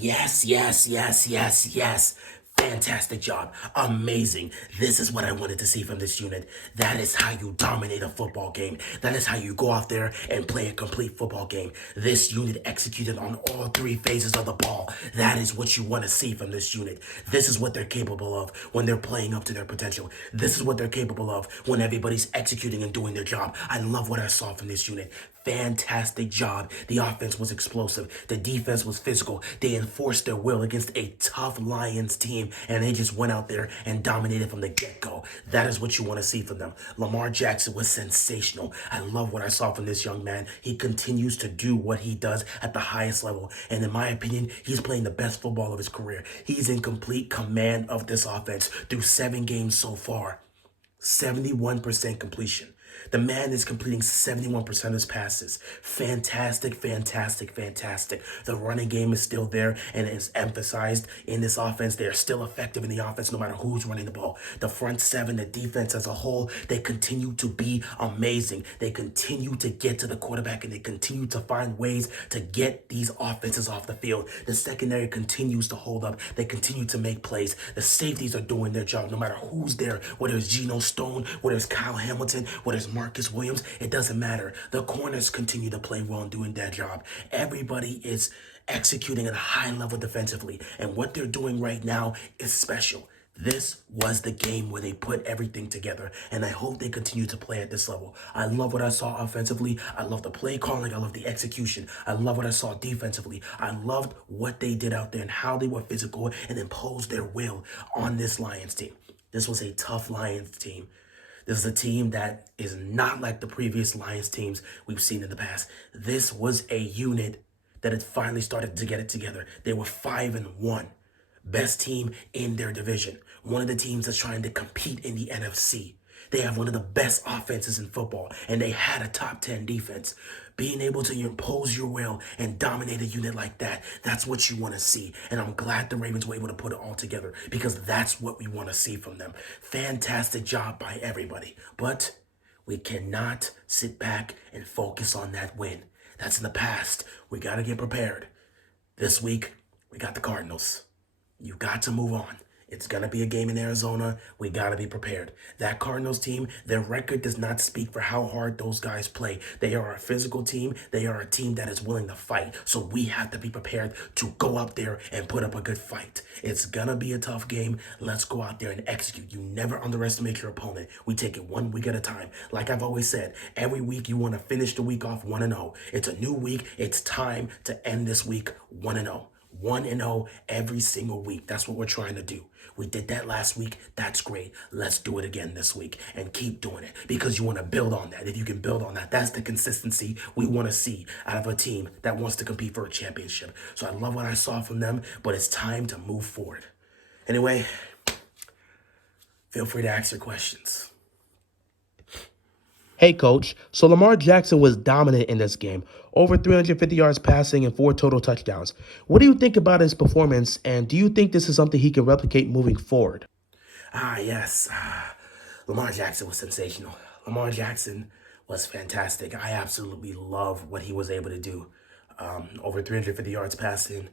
Yes, yes, yes, yes, yes. Fantastic job. Amazing. This is what I wanted to see from this unit. That is how you dominate a football game. That is how you go out there and play a complete football game. This unit executed on all three phases of the ball. That is what you want to see from this unit. This is what they're capable of when they're playing up to their potential. This is what they're capable of when everybody's executing and doing their job. I love what I saw from this unit. Fantastic job. The offense was explosive. The defense was physical. They enforced their will against a tough Lions team, and they just went out there and dominated from the get-go. That is what you want to see from them. Lamar Jackson was sensational. I love what I saw from this young man. He continues to do what he does at the highest level, and in my opinion, he's playing the best football of his career. He's in complete command of this offense through 7 games so far. 71% completion. The man is completing 71% of his passes. Fantastic, fantastic, fantastic. The running game is still there and is emphasized in this offense. They are still effective in the offense no matter who's running the ball. The front seven, the defense as a whole, they continue to be amazing. They continue to get to the quarterback and they continue to find ways to get these offenses off the field. The secondary continues to hold up. They continue to make plays. The safeties are doing their job no matter who's there, whether it's Geno Stone, whether it's Kyle Hamilton, whether it's Marcus Williams, it doesn't matter. The corners continue to play well and doing their job. Everybody is executing at a high level defensively, and what they're doing right now is special. This was the game where they put everything together, and I hope they continue to play at this level. I love what I saw offensively. I love the play calling. I love the execution. I love what I saw defensively. I loved what they did out there and how they were physical and imposed their will on this Lions team. This was a tough Lions team. This is a team that is not like the previous Lions teams we've seen in the past. This was a unit that had finally started to get it together. They were 5-1. Best team in their division. One of the teams that's trying to compete in the NFC. They have one of the best offenses in football, and they had a top 10 defense. Being able to impose your will and dominate a unit like that, that's what you want to see. And I'm glad the Ravens were able to put it all together because that's what we want to see from them. Fantastic job by everybody. But we cannot sit back and focus on that win. That's in the past. We got to get prepared. This week, we got the Cardinals. You got to move on. It's going to be a game in Arizona. We got to be prepared. That Cardinals team, their record does not speak for how hard those guys play. They are a physical team. They are a team that is willing to fight. So we have to be prepared to go out there and put up a good fight. It's going to be a tough game. Let's go out there and execute. You never underestimate your opponent. We take it 1 week at a time. Like I've always said, every week you want to finish the week off 1-0. It's a new week. It's time to end this week 1-0. 1-0 every single week. That's what we're trying to do. We did that last week. That's great. Let's do it again this week and keep doing it because you want to build on that. If you can build on that, that's the consistency we want to see out of a team that wants to compete for a championship. So I love what I saw from them, but it's time to move forward. Anyway, feel free to ask your questions. Hey, coach. So Lamar Jackson was dominant in this game, over 350 yards passing and 4 total touchdowns. What do you think about his performance, and do you think this is something he can replicate moving forward? Yes. Lamar Jackson was sensational. Lamar Jackson was fantastic. I absolutely love what he was able to do. Over 350 yards passing,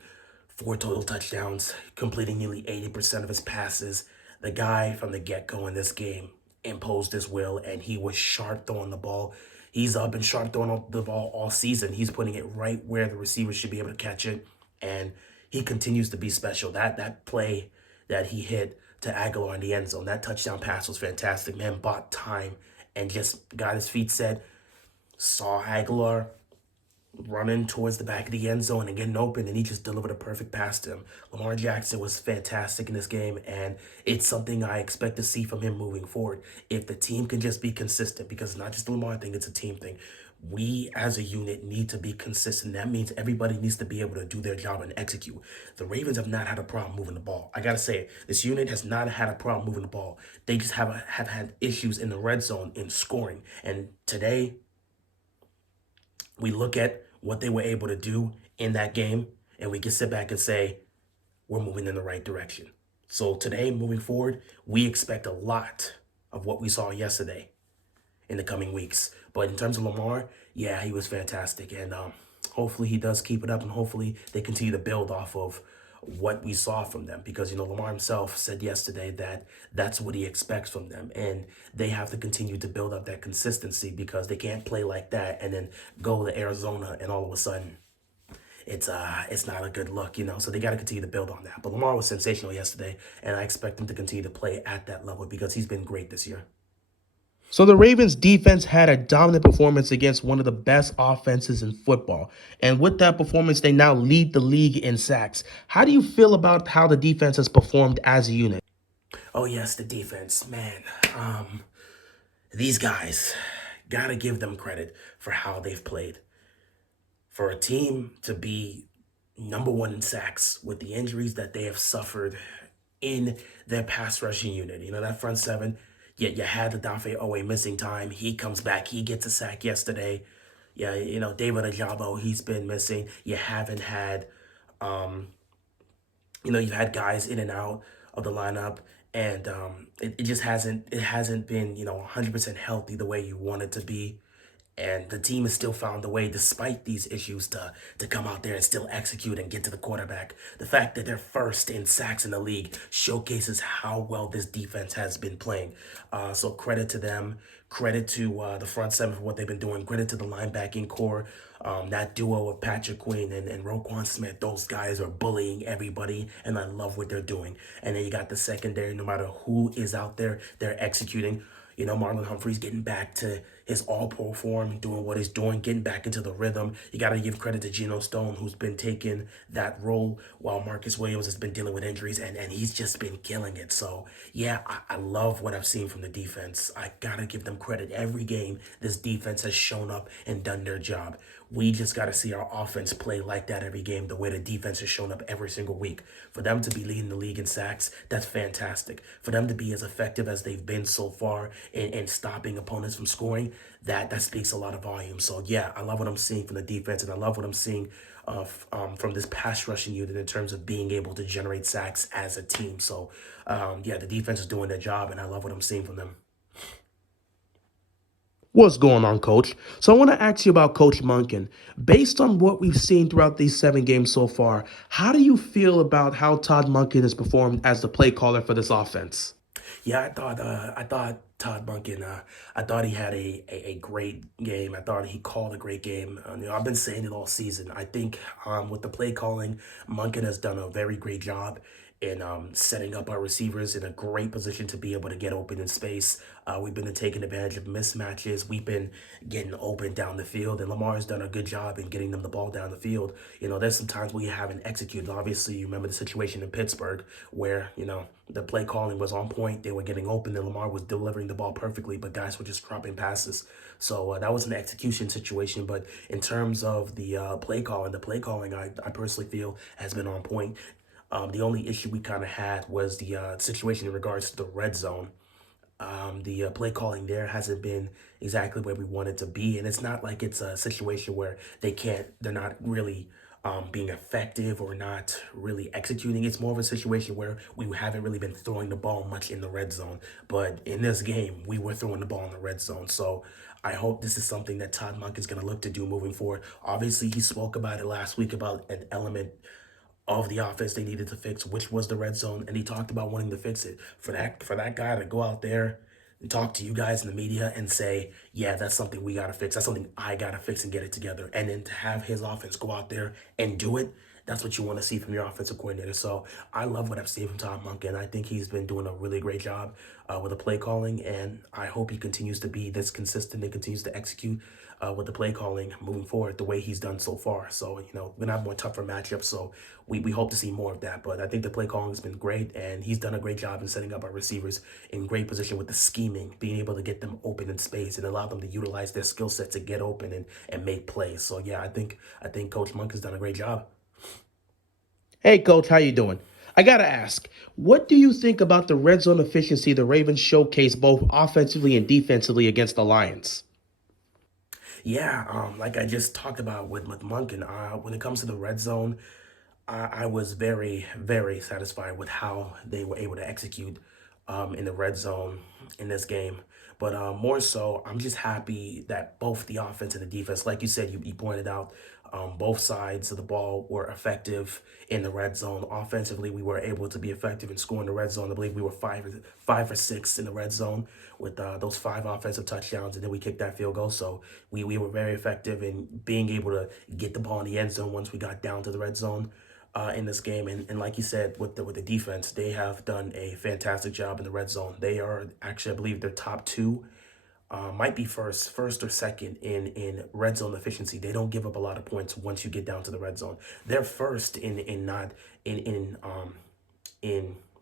4 total touchdowns, completing nearly 80% of his passes. The guy from the get-go in this game imposed his will, and he was sharp throwing the ball. He's been sharp throwing the ball all season. He's putting it right where the receiver should be able to catch it, and he continues to be special. That play that he hit to Aguilar in the end zone, that touchdown pass was fantastic. Man bought time and just got his feet set, saw Aguilar running towards the back of the end zone and getting open, and he just delivered a perfect pass to him. Lamar Jackson was fantastic in this game, and it's something I expect to see from him moving forward. If the team can just be consistent, because it's not just a Lamar thing, it's a team thing. We as a unit need to be consistent. That means everybody needs to be able to do their job and execute. The Ravens have not had a problem moving the ball. I got to say it. This unit has not had a problem moving the ball. They just have had issues in the red zone in scoring. And today, we look at what they were able to do in that game, and we can sit back and say, we're moving in the right direction. So today, moving forward, we expect a lot of what we saw yesterday in the coming weeks. But in terms of Lamar, yeah, he was fantastic. And hopefully he does keep it up, and hopefully they continue to build off of what we saw from them, because Lamar himself said yesterday that that's what he expects from them, and they have to continue to build up that consistency, because they can't play like that and then go to Arizona and all of a sudden it's not a good look, So they got to continue to build on that. But Lamar was sensational yesterday, and I expect him to continue to play at that level because he's been great this year. So the Ravens defense had a dominant performance against one of the best offenses in football. And with that performance, they now lead the league in sacks. How do you feel about how the defense has performed as a unit? Oh yes, the defense, man. Um, these guys, gotta give them credit for how they've played. For a team to be number one in sacks with the injuries that they have suffered in their pass rushing unit. That front seven, you had the Dafe Owe missing time. He comes back. He gets a sack yesterday. Yeah, David Ajabo, he's been missing. You haven't had, um, you've had guys in and out of the lineup, and it just hasn't been, 100% healthy the way you want it to be. And the team has still found a way, despite these issues, to come out there and still execute and get to the quarterback. The fact that they're first in sacks in the league showcases how well this defense has been playing. So credit to them. Credit to the front seven for what they've been doing. Credit to the linebacking core. That duo of Patrick Quinn and Roquan Smith, those guys are bullying everybody, and I love what they're doing. And then you got the secondary, no matter who is out there, they're executing. Marlon Humphrey's getting back to his all-pro form, doing what he's doing, getting back into the rhythm. You got to give credit to Geno Stone, who's been taking that role while Marcus Williams has been dealing with injuries, and he's just been killing it. So, yeah, I love what I've seen from the defense. I got to give them credit. Every game, this defense has shown up and done their job. We just got to see our offense play like that every game, the way the defense has shown up every single week. For them to be leading the league in sacks, that's fantastic. For them to be as effective as they've been so far in stopping opponents from scoring, that speaks a lot of volume. So, yeah, I love what I'm seeing from the defense, and I love what I'm seeing from this pass rushing unit in terms of being able to generate sacks as a team. So, yeah, the defense is doing their job, and I love what I'm seeing from them. What's going on, Coach? So I want to ask you about Coach Monken. Based on what we've seen throughout these 7 games so far, how do you feel about how Todd Monken has performed as the play caller for this offense? Yeah, I thought Todd Monken. I thought he had a great game. I thought he called a great game. I've been saying it all season. I think with the play calling, Monken has done a very great job in setting up our receivers in a great position to be able to get open in space. We've been taking advantage of mismatches. We've been getting open down the field, and Lamar has done a good job in getting them the ball down the field. There's some times where you haven't executed. Obviously, you remember the situation in Pittsburgh where, the play calling was on point. They were getting open, and Lamar was delivering the ball perfectly, but guys were just dropping passes. So that was an execution situation. But in terms of the play calling, I personally feel has been on point. The only issue we kind of had was the situation in regards to the red zone. The play calling there hasn't been exactly where we want it to be, and it's not like it's a situation where they're not really being effective or not really executing. It's more of a situation where we haven't really been throwing the ball much in the red zone, but in this game, we were throwing the ball in the red zone. So I hope this is something that Todd Monk is going to look to do moving forward. Obviously, he spoke about it last week about an element of the offense they needed to fix, which was the red zone, and he talked about wanting to fix it. For that guy to go out there and talk to you guys in the media and say, yeah, that's something we gotta fix. That's something I gotta fix and get it together. And then to have his offense go out there and do it, that's what you want to see from your offensive coordinator. So I love what I've seen from Todd Monk, and I think he's been doing a really great job with the play calling. And I hope he continues to be this consistent and continues to execute with the play calling moving forward the way he's done so far. So, we're gonna have more tougher matchups. So we hope to see more of that. But I think the play calling has been great, and he's done a great job in setting up our receivers in great position with the scheming, being able to get them open in space and allow them to utilize their skill set to get open and make plays. So yeah, I think Coach Monk has done a great job. Hey, Coach, how you doing? I gotta ask, what do you think about the red zone efficiency the Ravens showcased both offensively and defensively against the Lions? Yeah, like I just talked about with Monken, when it comes to the red zone, I was very, very satisfied with how they were able to execute in the red zone in this game. But more so, I'm just happy that both the offense and the defense, like you said, you pointed out, Both sides of the ball were effective in the red zone. Offensively, we were able to be effective in scoring the red zone. I believe we were five or six in the red zone with those 5 offensive touchdowns, and then we kicked that field goal. So we were very effective in being able to get the ball in the end zone once we got down to the red zone in this game. And like you said, with the defense, they have done a fantastic job in the red zone. They are actually, I believe, they're top two, might be first or second in red zone efficiency. They don't give up a lot of points once you get down to the red zone. They're first in not in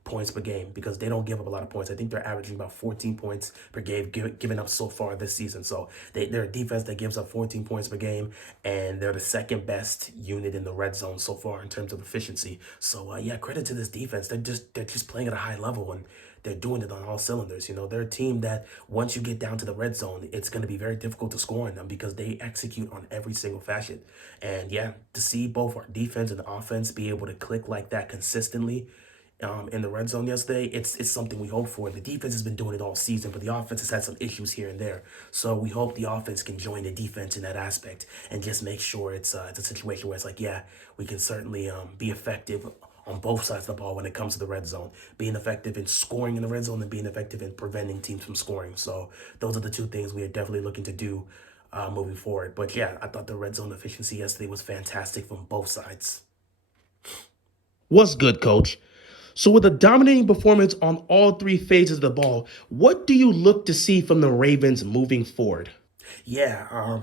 points per game because they don't give up a lot of points. I think they're averaging about 14 points per game given up so far this season. So they're a defense that gives up 14 points per game, and they're the second best unit in the red zone so far in terms of efficiency. So yeah, credit to this defense. They're just playing at a high level, and they're doing it on all cylinders. They're a team that once you get down to the red zone, it's going to be very difficult to score on them because they execute on every single fashion. And yeah, to see both our defense and the offense be able to click like that consistently in the red zone yesterday, it's something we hope for. The defense has been doing it all season, but the offense has had some issues here and there. So we hope the offense can join the defense in that aspect and just make sure it's a situation where it's like, yeah, we can certainly be effective on both sides of the ball when it comes to the red zone, being effective in scoring in the red zone and being effective in preventing teams from scoring. So those are the two things we are definitely looking to do moving forward. But yeah, I thought the red zone efficiency yesterday was fantastic from both sides. What's good, coach? So, with a dominating performance on all three phases of the ball, what do you look to see from the Ravens moving forward? Yeah,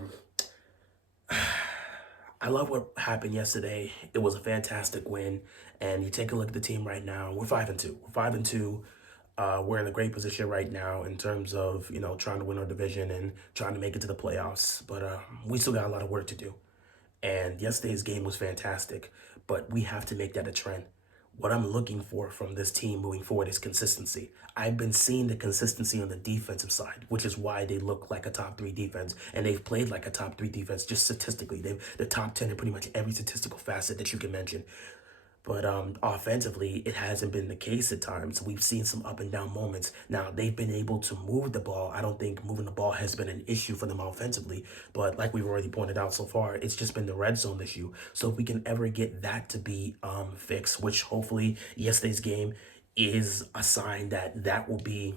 I love what happened yesterday. It was a fantastic win, and you take a look at the team right now. We're 5-2. We're 5-2. We're in a great position right now in terms of trying to win our division and trying to make it to the playoffs. But we still got a lot of work to do. And yesterday's game was fantastic, but we have to make that a trend. What I'm looking for from this team moving forward is consistency. I've been seeing the consistency on the defensive side, which is why they look like a top 3 defense, and they've played like a top 3 defense just statistically. They're top 10 in pretty much every statistical facet that you can mention. But offensively, it hasn't been the case at times. We've seen some up and down moments. Now, they've been able to move the ball. I don't think moving the ball has been an issue for them offensively. But like we've already pointed out so far, it's just been the red zone issue. So if we can ever get that to be fixed, which hopefully yesterday's game is a sign that that will be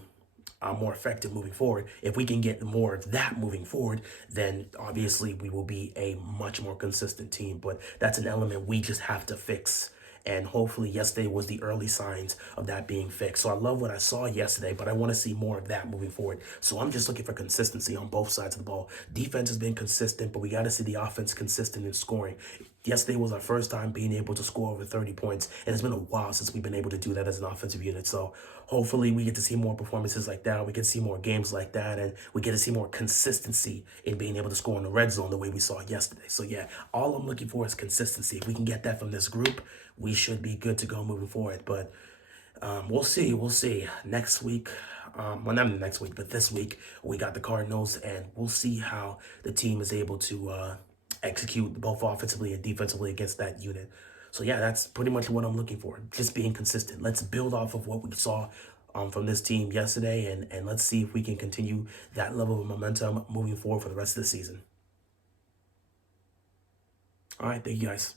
more effective moving forward. If we can get more of that moving forward, then obviously we will be a much more consistent team. But that's an element we just have to fix. And hopefully yesterday was the early signs of that being fixed. So I love what I saw yesterday, but I want to see more of that moving forward. So I'm just looking for consistency on both sides of the ball. Defense has been consistent, but we got to see the offense consistent in scoring. Yesterday was our first time being able to score over 30 points, and it's been a while since we've been able to do that as an offensive unit. So hopefully we get to see more performances like that. We get to see more games like that, and we get to see more consistency in being able to score in the red zone the way we saw yesterday. So yeah, all I'm looking for is consistency. If we can get that from this group, we should be good to go moving forward. But we'll see. We'll see. Next week, well, not next week, but this week, we got the Cardinals, and we'll see how the team is able to execute both offensively and defensively against that unit. So, yeah, that's pretty much what I'm looking for. Just being consistent. Let's build off of what we saw from this team yesterday, and let's see if we can continue that level of momentum moving forward for the rest of the season. All right. Thank you, guys.